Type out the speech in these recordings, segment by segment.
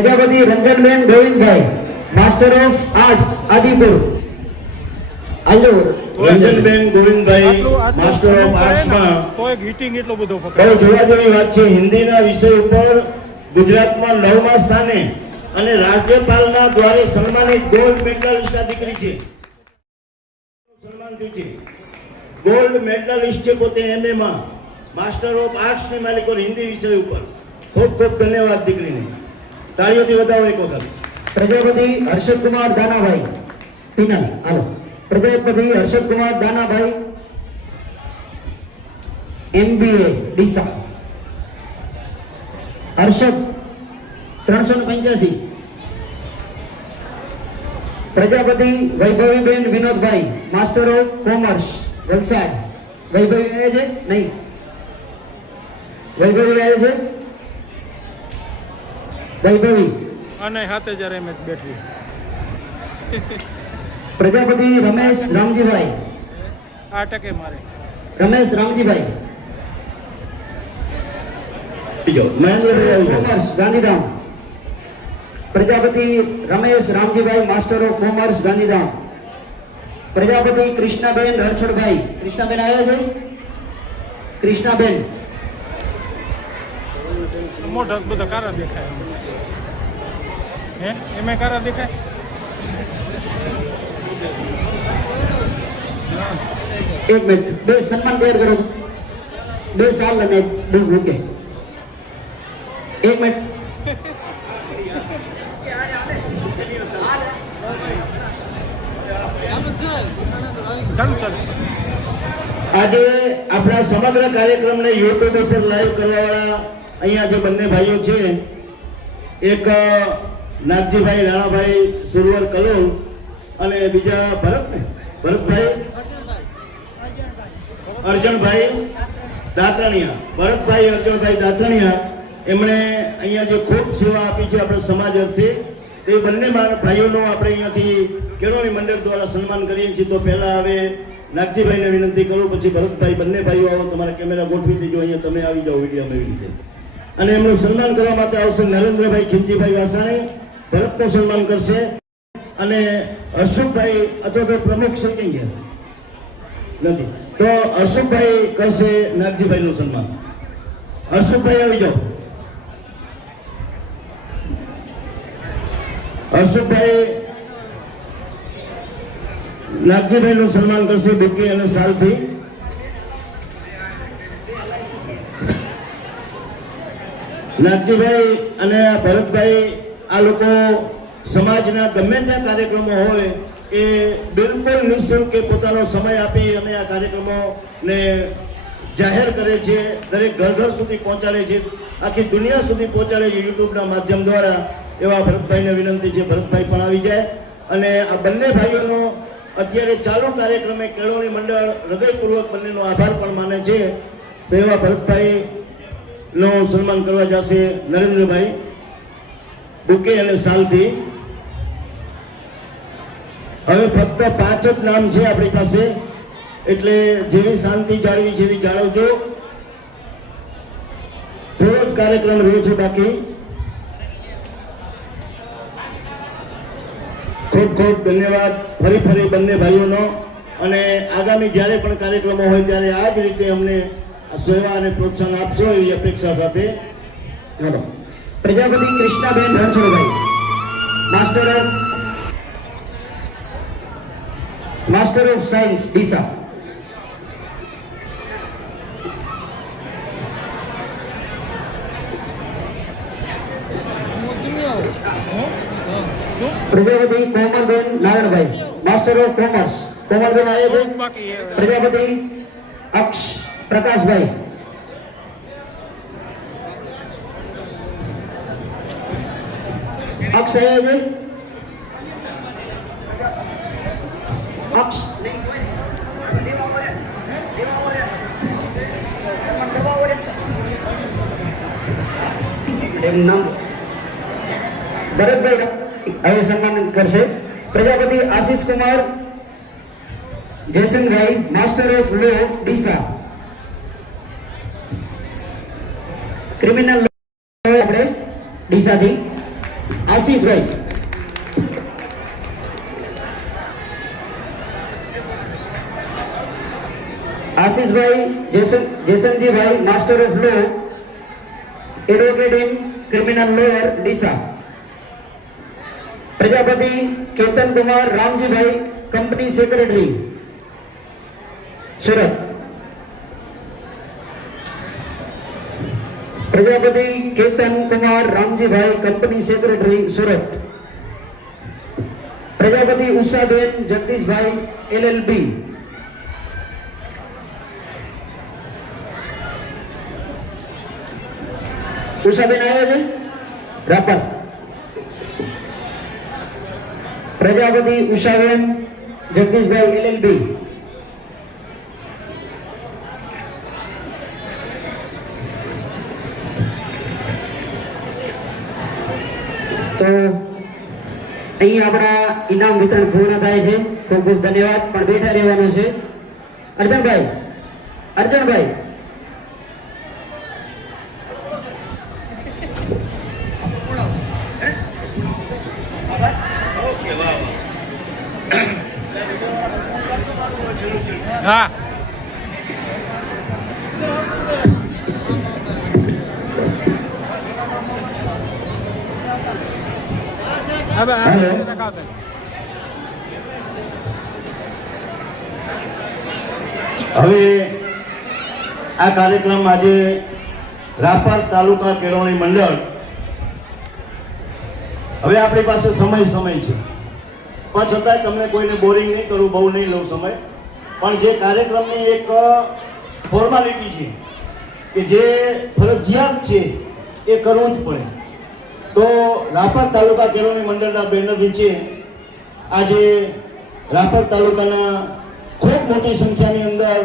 Prajapati Ranjanben Govindbhai, master of arts, Adipur. હાલો Ranjanben Govindbhai master of આર્ટ્સમાં તોય હિટિંગ એટલો બધો બહુ જોવા જેવી વાત છે. હિન્દીના વિષય ઉપર ગુજરાતમાં 9મા સ્થાને અને રાજ્યપાલના દ્વારે સન્માનિત ગોલ્ડ મેડલિસ્ટ દીકરી છે. સન્માન થયું છે. ગોલ્ડ મેડલિસ્ટ છે પોતે એમએ માં, માસ્ટર ઓફ આર્ટ્સ ની માલિકો હિન્દી વિષય ઉપર. ખૂબ ખૂબ ધન્યવાદ દીકરીને. તાળીઓથી વધાવો એક વખત. પ્રજાપતિ હર્ષદકુમાર દાનાભાઈ, પિનલ. હાલો Prajapati Harshadkumar Danabhai, MBA Deesa. Harshad 385. Prajapati Vaibhaviben Vinodbhai, master of commerce, Valsad. Vaibhavi આવે છે નહીં? વૈભવી આવે છે? વૈભવી અને 7000 એમ બેટરી. પ્રજાપતિ રમેશ રામજીભાઈ, 8% મારે. Ramesh Ramjibhai, commerce, Gandhidham. Prajapati Ramesh Ramjibhai, master of commerce, Gandhidham. Prajapati Krishnaben Ranchhodbhai. Krishnaben આવ્યા છે? કૃષ્ણાબેન મોઢા બધા કારા દેખાય. હે એમે કારા દેખાય. એક મિનિટ, બે સન્માન તૈયાર કરો. બે સાલ અને બે મૂકે. એક મિનિટ. ચાલુ ચાલુ. આજે આપણા સમગ્ર કાર્યક્રમને યુટ્યુબ ઉપર લાઈવ કરવાવાળા અહીંયા જે બંને ભાઈઓ છે, એક નાગજીભાઈ રાણાભાઈ સુરવર કલોલ અને બીજા ભરતભાઈ અર્જણભાઈ દાત્રણિયા. ભરતભાઈ અર્જણભાઈ દાત્રણિયા એમણે અહીંયા જે ખૂબ સેવા આપી છે આપણે સમાજ અર્થે, તે બંને ભાઈઓનું આપણે અહીંયાથી કેળવણી મંડળ દ્વારા સન્માન કરીએ છીએ. તો પહેલા હવે નાગજીભાઈને વિનંતી કરું, પછી ભરતભાઈ. બંને ભાઈઓ આવો, તમારા કેમેરા ગોઠવી દેજો, અહીંયા તમે આવી જાઓ વિડીયોમાં એવી રીતે. અને એમનું સન્માન કરવા માટે આવશે નરેન્દ્રભાઈ ખીમજીભાઈ વાસાણી, ભરતનું સન્માન કરશે. અને હર્ષુભાઈ અથવા તો પ્રમુખ છે કેમ ગયા નથી, તો હર્ષુભાઈ કરશે નાગજીભાઈનું સન્માન. હર્ષુભાઈ આવી જાઓ. હર્ષુભાઈ નાગજીભાઈનું સન્માન કરશે બુકે અને સાલથી. નાગજીભાઈ અને ભરતભાઈ આ લોકો સમાજના ગમે ત્યાં કાર્યક્રમો હોય એ બિલકુલ નિઃશુલ્ક પોતાનો સમય આપી અને આ કાર્યક્રમોને જાહેર કરે છે, દરેક ઘર ઘર સુધી પહોંચાડે છે, આખી દુનિયા સુધી પહોંચાડે છે યુટ્યુબના માધ્યમ દ્વારા. એવા ભરતભાઈને વિનંતી છે ભરતભાઈ પણ આવી જાય. અને આ બંને ભાઈઓનો અત્યારે ચાલુ કાર્યક્રમે કેળવણી મંડળ હૃદયપૂર્વક બંનેનો આભાર પણ માને છે. તો એવા ભરતભાઈનું સન્માન કરવા જશે નરેન્દ્રભાઈ બુકે અને સાલથી. હવે ફક્ત 5 જ નામ છે આપણી પાસે, એટલે જેવી શાંતિ જાળવી છે એવી જાળવજો. થોડો જ કાર્યક્રમ રહ્યો છે બાકી. ખૂબ ખૂબ ધન્યવાદ ફરી બંને ભાઈઓનો. અને આગામી જ્યારે પણ કાર્યક્રમો હોય ત્યારે આ જ રીતે અમને સેવા અને પ્રોત્સાહન આપશો એવી અપેક્ષા સાથે. Prajapati Krishnaben Ranchhodbhai, master of science, Deesa. Prajapati Komalben Narayanbhai, master of commerce. Komalben આવ્યા છે? પ્રજાપતિ અક્ષ પ્રકાશભાઈ. અક્ષ આવ્યા છે? અક્ષ એમ નામ ભરતભાઈ હવે સન્માન કરશે. Prajapati Ashish Kumar Jaysangbhai, master of law, Deesa. Criminal આપણે ડીસાથી. Ashishbhai. Ashishbhai Jesanjibhai, master of law, advocate in criminal lawyer, Deesa. Prajapati Ketan Kumar Ramjibhai, company secretary, Surat. Prajapati Ketan Kumar Ramjibhai, company secretary, Surat. Prajapati Ushaben Jagdishbhai, LLB. Ushaben આવ્યા છે રાપર. પ્રજાપતિ ઉષાબેન જગદીશભાઈ, LLB. તો અહીં આપણા ઇનામ વિતરણ પૂર્ણ થાય છે. ખૂબ ખૂબ ધન્યવાદ. પણ બેઠા રહેવાનું છે. અર્જણભાઈ હા હવે આ કાર્યક્રમ આજે રાપર તાલુકા કેળવણી મંડળ, હવે આપણી પાસે સમય છે, પણ છતાંય તમને કોઈને બોરિંગ નહીં કરું, બહુ નહીં લઉં સમય. પણ જે કાર્યક્રમની એક ફોર્માલિટી છે કે જે ફરજિયાત છે એ કરવું જ પડે. તો રાપર તાલુકા કેળવણી મંડળના બેનર નીચે આજે રાપર તાલુકાના ખૂબ મોટી સંખ્યાની અંદર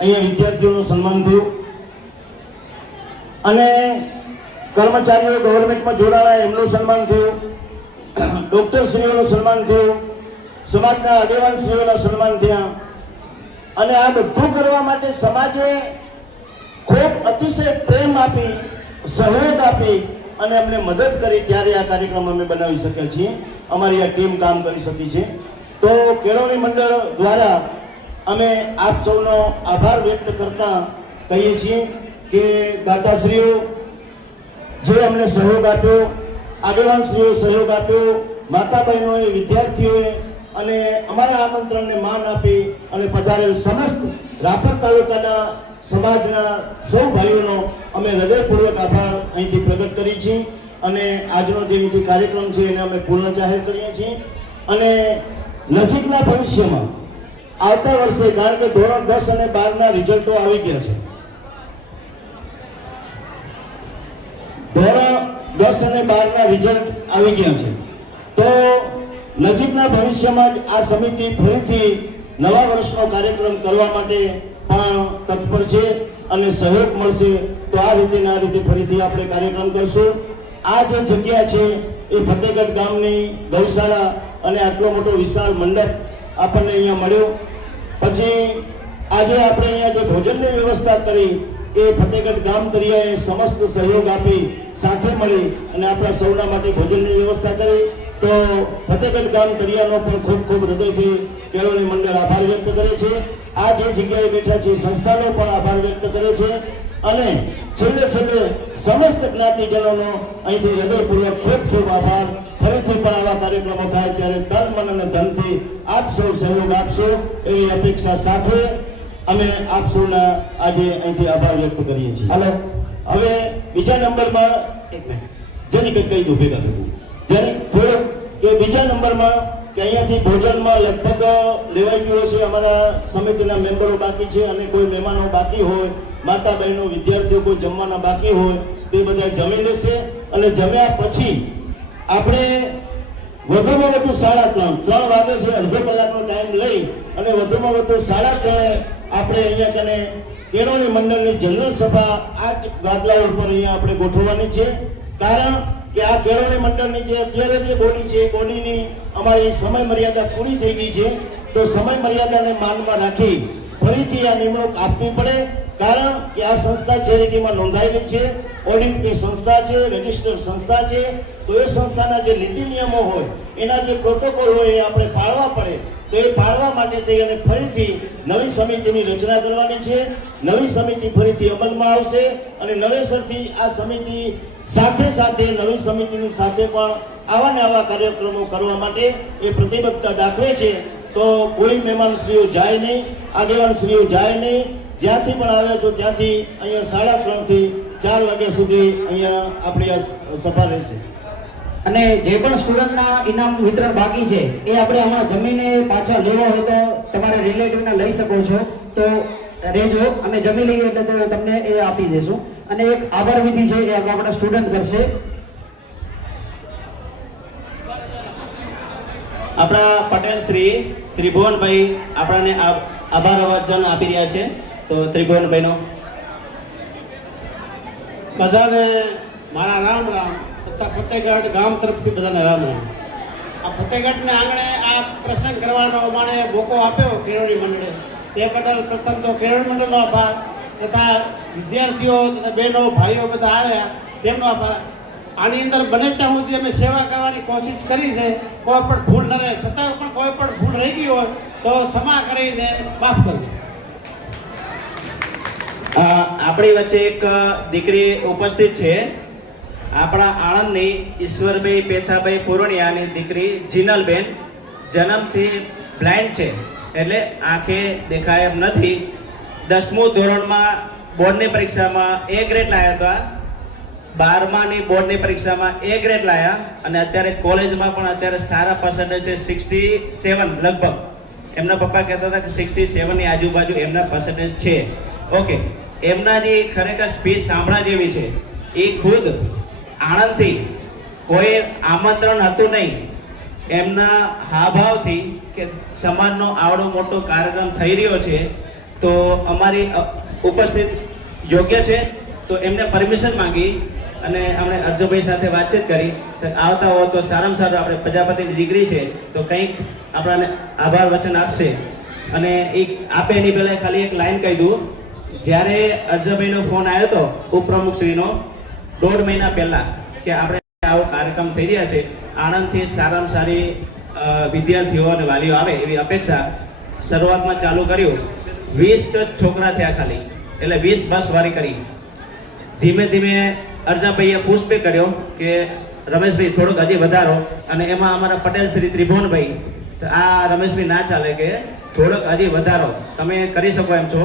અહીંયા વિદ્યાર્થીઓનું સન્માન થયું અને કર્મચારીઓ ગવર્મેન્ટમાં જોડાયા એમનું સન્માન થયું, ડૉક્ટરશ્રીઓનું સન્માન થયું, સમાજના આગેવાનશ્રીઓના સન્માન થયા. અને આ બધું કરવા માટે સમાજે ખૂબ અતિશય પ્રેમ આપી, સહયોગ આપી અને અમને મદદ કરી, ત્યારે આ કાર્યક્રમ અમે બનાવી શક્યા છીએ, અમારી આ ટીમ કામ કરી શકી છે. તો કેળવણી મંડળ દ્વારા અમે આપ સૌનો આભાર વ્યક્ત કરતા કહીએ છીએ કે દાતાશ્રીઓ જે અમને સહયોગ આપ્યો, આગેવાનશ્રીઓએ સહયોગ આપ્યો, માતા બહેનોએ, વિદ્યાર્થીઓએ અને અમારા આમંત્રણને માન આપી અને પધારેલ સમસ્ત રાપર તાલુકાના સમાજના સૌ ભાઈઓનો અમે હૃદયપૂર્વક આભાર અહીંથી પ્રગટ કરી છીએ. અને આજનો જે અહીંથી કાર્યક્રમ છે એને અમે પૂર્ણ જાહેર કરીએ છીએ. અને નજીકના ભવિષ્યમાં આવતા વર્ષે, કારણ કે ધોરણ 10 અને 12ના રિઝલ્ટો આવી ગયા છે, ધોરણ 10 અને 12ના રિઝલ્ટ આવી ગયા છે, તો નજીકના ભવિષ્યમાં જ આ સમિતિ ફરીથી નવા વર્ષનો કાર્યક્રમ કરવા માટે પણ તત્પર છે અને સહયોગ મળશે. તો આ રીતે ફરીથી આપણે કાર્યક્રમ કરશું. આ જે જગ્યા છે એ ફતેહગઢ ગામની ગૌશાળા અને આટલો મોટો વિશાળ મંડપ આપણને અહીંયા મળ્યો. પછી આજે આપણે અહીંયા જે ભોજનની વ્યવસ્થા કરી એ ફતેહગઢ ગામ તરીકે સમસ્ત સહયોગ આપી સાથે મળી અને આપણા સૌના માટે ભોજનની વ્યવસ્થા કરી. તો ફતેહગઢ ગામ તરિયાનો પણ ખૂબ ખૂબ હૃદયથી કેળવણી મંડળ આભાર વ્યક્ત કરે છે. આ જે જગ્યાએ બેઠા છે સંસ્થાનો પણ આભાર વ્યક્ત કરે છે. અને છેલ્લે સમસ્ત જ્ઞાતિજનોનો અહીંથી હૃદયપૂર્વક ખૂબ ખૂબ આભાર. ફરીથી પણ આવા કાર્યક્રમો થાય ત્યારે તન મન અને ધનથી આપ સૌ સહયોગ આપશો એવી અપેક્ષા સાથે અમે આપ સૌના આજે અહીંથી આભાર વ્યક્ત કરીએ છીએ. હાલો, હવે બીજા નંબરમાં જરીક કહી દઉં ભેગા જરીક થોડુંક કે બીજા નંબરમાં કે અહીંયાથી ભોજનમાં લગભગ લેવાઈ ગયો છે. અમારા સમિતિના મેમ્બરો બાકી છે અને કોઈ મહેમાનો બાકી હોય, માતા બહેનો, વિદ્યાર્થીઓ કોઈ જમવાના બાકી હોય તે બધા જમી લેશે. અને જમ્યા પછી આપણે વધુમાં વધુ 3:30 વાગે છે, અડધો કલાકનો ટાઈમ લઈ અને વધુમાં વધુ 3:30 આપણે અહીંયા કને કેળવણી મંડળની જનરલ સભા આ જ ગાદલા ઉપર અહીંયા આપણે ગોઠવવાની છે. કારણ કે આ કેળવણી મંડળની જે અત્યારે જે બોડી છે એ બોડીની અમારી સમય મર્યાદા પૂરી થઈ ગઈ છે. તો સમય મર્યાદાને માનમાં રાખી ફરીથી આ નિમણૂક આપવી પડે. કારણ કે આ સંસ્થા ચેરિટીમાં નોંધાયેલી છે, ઓડિટની સંસ્થા છે, રજિસ્ટર્ડ સંસ્થા છે. તો એ સંસ્થાના જે નીતિ નિયમો હોય, એના જે પ્રોટોકોલ હોય એ આપણે પાળવા પડે. તો એ પાળવા માટે થઈ અને ફરીથી નવી સમિતિની રચના કરવાની છે. નવી સમિતિ ફરીથી અમલમાં આવશે અને નવેસરથી આ સમિતિ સાથે સાથે નવી સમિતિની સાથે પણ આવા ને આવા કાર્યક્રમો કરવા માટે એ પ્રતિબદ્ધતા દાખવે છે. તો કોઈ મહેમાનશ્રીઓ જાય નહીં, આગેવાનશ્રીઓ જાય નહીં. જ્યાંથી પણ આવ્યા છો ત્યાંથી અહીંયા 3:30 થી 4 વાગ્યા સુધી અહીંયા આપણી આ સભા રહેશે. અને જે પણ સ્ટુડન્ટના ઇનામ વિતરણ બાકી છે એ આપણે હમણાં જમીને પાછા લેવા હોય તો તમારે રિલેટિવને લઈ શકો છો. તો રહેજો, અમે જમી લઈએ એટલે તો તમને એ આપી દેશું. અને એક આભાર વિધિ છે એ આપણા સ્ટુડન્ટ કરશે. આપણા પટેલ શ્રી ત્રિભુવનભાઈ આપણને આભાર અર્જન આપી રહ્યા છે. તો ત્રિભુવનભાઈનો બધાને મારા રામ રામ તથા ફતેહગઢ ગામ તરફથી બધાને રામ રામ. આ ફતેહગઢને આંગણે આ પ્રસંગ કરવાનો અમારે મોકો આપ્યો કેળવણી મંડળે, તે બદલ પ્રથમ તો કેળવણી મંડળનો આભાર, તથા વિદ્યાર્થીઓ તથા બહેનો ભાઈઓ બધા આવ્યા તેમનો આભાર. આની અંદર બને ત્યાં સુધી અમે સેવા કરવાની કોશિશ કરી છે. કોઈ પણ ભૂલ ન રહે, છતાં પણ કોઈ પણ ભૂલ રહી ગઈ હોય તો ક્ષમા કરીને માફ કરજો. આપણી વચ્ચે એક દીકરી ઉપસ્થિત છે, આપણા આણંદની ઈશ્વરભાઈ પેથાભાઈ પુરણિયાની દીકરી જીનલબેન. જન્મથી બ્લાઇન્ડ છે, એટલે આંખે દેખાય એમ નથી. 10મું ધોરણમાં બોર્ડની પરીક્ષામાં A ગ્રેડ લાવ્યા હતા, 12માની બોર્ડની પરીક્ષામાં A ગ્રેડ લાવ્યા, અને અત્યારે કોલેજમાં પણ અત્યારે સારા પર્સન્ટેજ છે, 67 લગભગ. એમના પપ્પા કહેતા હતા કે 67ની આજુબાજુ એમના પર્સન્ટેજ છે. ઓકે, એમના જે ખરેખર સ્પીચ સાંભળવા જેવી છે. એ ખુદ આણંદથી કોઈ આમંત્રણ હતું નહીં, એમના હાવભાવથી કે સમાજનો આવડો મોટો કાર્યક્રમ થઈ રહ્યો છે તો અમારી ઉપસ્થિત યોગ્ય છે. તો એમને પરમિશન માંગી અને અમને અર્જુનભાઈ સાથે વાતચીત કરી. તો આવતા હો તો સારામાં સારું આપણે પ્રજાપતિની દીકરી છે તો કંઈક આપણાને આભાર વચન આપશે. અને એ આપે એની પહેલાં ખાલી એક લાઈન કહી દઉં. જ્યારે અર્જુનભાઈનો ફોન આવ્યો હતો ઉપપ્રમુખશ્રીનો 1.5 મહિના પહેલાં કે આપણે આવો કાર્યક્રમ થઈ રહ્યા છે, આણંદથી સારામાં સારી વિદ્યાર્થીઓ અને વાલીઓ આવે એવી અપેક્ષા શરૂઆતમાં ચાલુ કર્યું. 20 છોકરા થયા ખાલી, એટલે 20 બસ વારી કરી. ધીમે ધીમે અર્જુનભાઈએ પુશ પે કર્યો કે રમેશભાઈ થોડુંક હજી વધારો, અને એમાં અમારા પટેલ શ્રી ત્રિભુવનભાઈ, તો આ રમેશભાઈ ના ચાલે કે થોડોક હજી વધારો તમે કરી શકો એમ છો.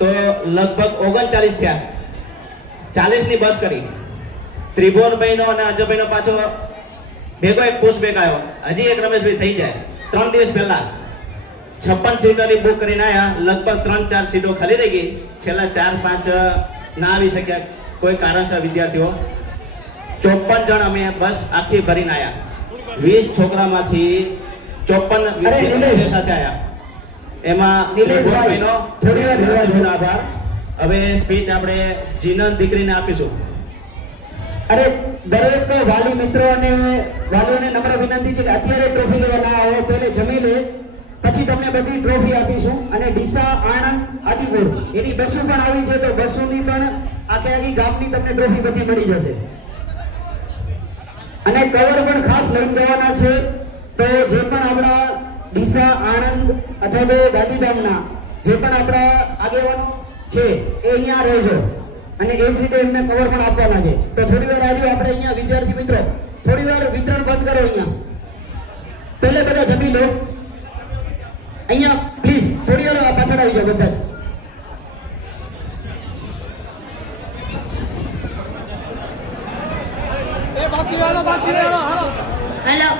તો લગભગ 39 થયા, 40ની બસ કરી. ત્રિભુવનભાઈનો અને અજયભાઈનો પાછો ભેગો એક પુશ બેક આવ્યો, હજી એક રમેશભાઈ થઈ જાય. 3 દિવસ પહેલા 56 સીટોની બુક કરીને આવ્યા, લગભગ 3-4 સીટો ખાલી રહી ગઈ. છેલ્લા 4-5 ના આવી શક્યા કોઈ કારણસર વિદ્યાર્થીઓ. 54 જણ અમે બસ આખી ભરીને આવ્યા. 20 છોકરામાંથી 54 વિદ્યાર્થીઓ સાથે આવ્યા. એમાં નિલેશભાઈનો થોડી આભાર. હવે સ્પીચ આપણે જીનલ દીકરીને આપીશું. અરે દરેક વાલી મિત્રો અને વાલીઓને નમ્ર વિનંતી છે કે અત્યારે ટ્રોફી લેવા ના આવો, પહેલે જમી લે પછી તમને બધી ટ્રોફી આપીશું. અને ડીસા, આણંદ, આદિપુર એની બસો પણ આવી છે, તો બસોની પણ આખી ગામની તમને ટ્રોફી બધી મળી જશે. અને કવર પણ ખાસ લઈને જવાના છે. તો જે પણ આપણા ડીસા, આણંદ અથવા તો ગાંધીધામના જે પણ આપણા આગેવાનો છે એ અહીંયા રહેજો, અને એ જ રીતે એમને કવર પણ આપવાના છે. તો થોડી વાર આજે આપણે અહીંયા વિદ્યાર્થી મિત્રો થોડી વાર વિતરણ બંધ કરો. અહીંયા પહેલે બધા જમી લો. અહીંયા પ્લીઝ થોડી વાર પાછળ આવી જાઓ બધા જ. હેલો,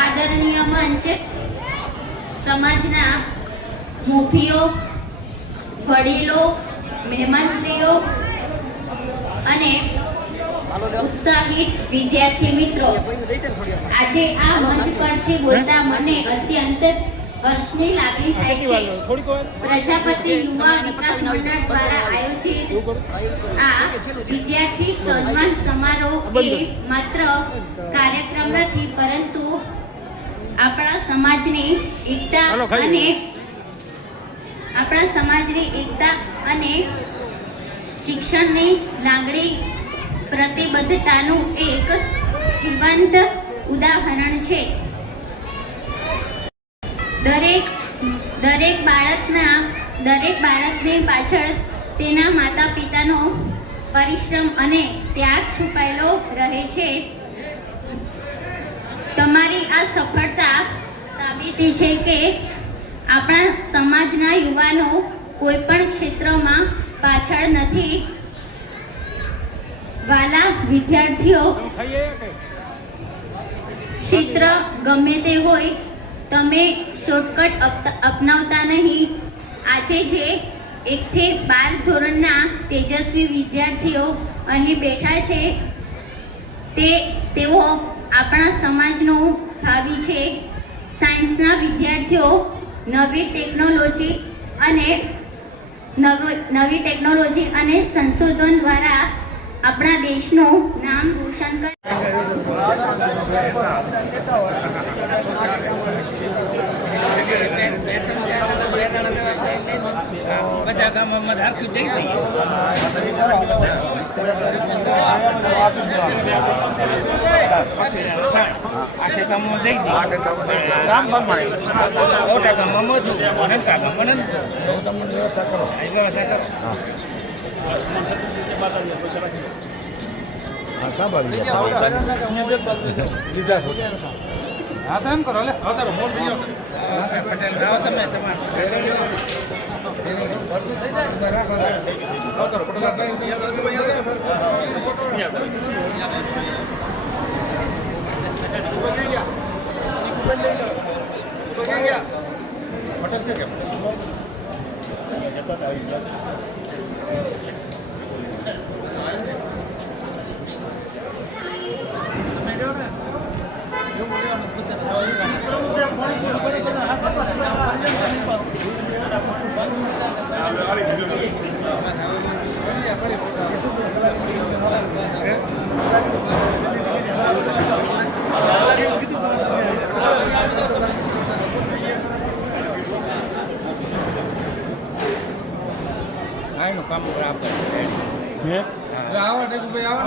આદરણીય મંચ, સમાજના મોભીઓ, વડીલો, મહેમાનશ્રીઓ અને ઉત્સાહિત વિદ્યાર્થી મિત્રો, આજે આ મંચ પરથી બોલતા મને અત્યંત વર્ષની લાગણી થાય છે. થોડીક વાર પ્રજાપતિ યુવા વિકાસ મંડળ દ્વારા આયોજિત આ વિદ્યાર્થી સન્માન સમારોહ એ માત્ર કાર્યક્રમ નથી, પરંતુ આપણા સમાજની એકતા અને શિક્ષણની લાગણી પ્રતિબદ્ધતાનું એક જીવંત ઉદાહરણ છે. દરેક બાળકની પાછળ તેના માતા પિતાનો પરિશ્રમ અને ત્યાગ છુપાયેલો રહે છે. તમારી આ સફળતા સાબિતી છે કે આપણા સમાજના યુવાનો કોઈ પણ ક્ષેત્રમાં પાછળ નથી. વાલા વિદ્યાર્થીઓ, ક્ષેત્ર ગમે તે હોય, તમે શોર્ટકટ અપનાવતા નહીં. આજે જે 1 થી 12 ધોરણના તેજસ્વી વિદ્યાર્થીઓ અહીં બેઠા છે, તેઓ આપણા સંસ્થાનું ભાવિ છે. સાયન્સના વિદ્યાર્થીઓ નવી ટેકનોલોજી અને સંશોધન દ્વારા આપણા દેશનું નામ રોશન કરે. બધા ગામમાં ધારકી જઈ હતી આખે ગામમાં જઈ હતી ગામ પ્રમાણે મોટા ગામમાં મોટું નનકા ગામમાં નનકું વ્યવસ્થા કરો. હા તો એમ કરો લે આવતારો મોર બીજો પટેલ આવો તમે આનું કામ બરાબર છે. આવો ભાઈ આવો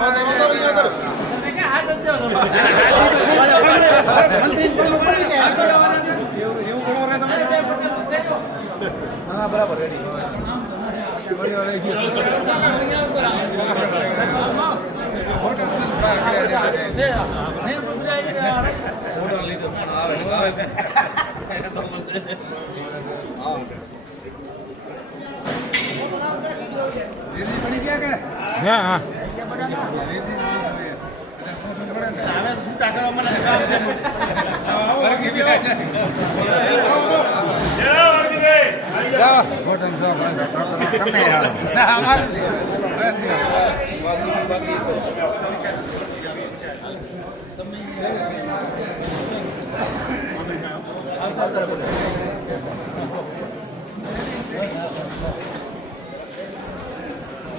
હા બરાબર રેડી હા હા હવે છૂટા કરવા મને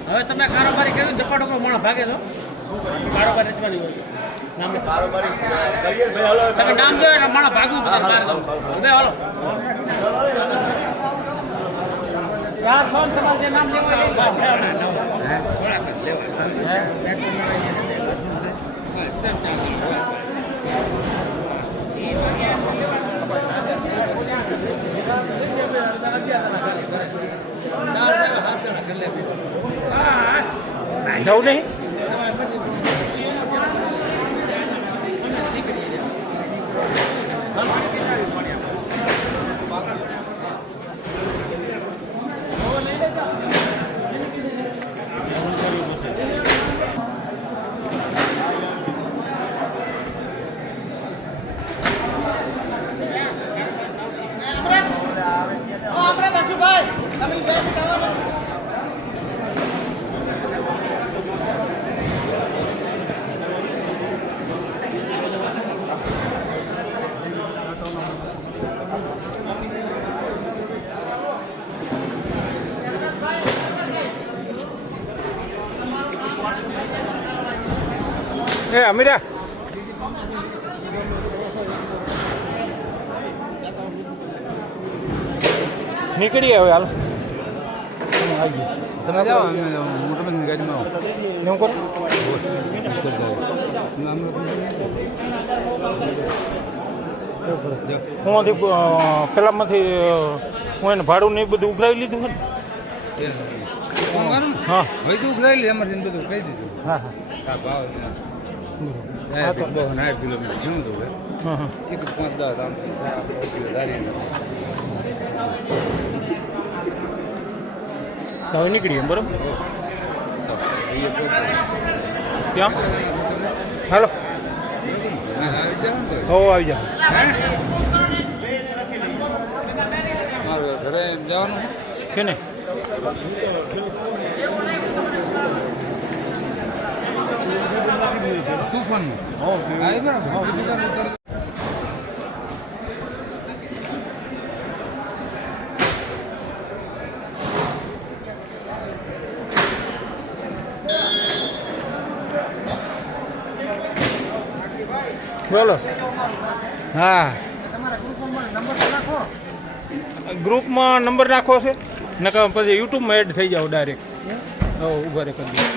હવે તમે કારોબારી કર્યું ઝપાટો માણસ ભાગે છો કારોબારી રચવાની હોય નામ તમે નામ જો માણસ ભાગવું બધા હાલો ચાર સો તમારે જે નામ જવું નહીં ભાઈ તમે એ અમીરા નીકળીએ હવે હાલ આવી તમે જાઓ મોટરસાઇકલ ગાડીમાં એવું કરો હું પેલામાંથી હું એને ભાડું ને એ બધું ઉઘરાવી લીધું છે ને હા હવે તું ઉઘરાઈ લે એમાંથી બધું કહી દીધું હા હા હા ભાવ હા તો 60 કિલોમીટર શું તો હા હા એક 5-10 આમ તો હવે નીકળીએ બરાબર ક્યાં હાલો હો આવી જાઓ ઘરે જવાનું કે ને તુફાન બરાબર બોલો હા ગ્રુપમાં નંબર નાખવો છે નકર પછી યુટ્યુબમાં એડ થઈ જાવ ડાયરેક્ટ ઊભા રે કરી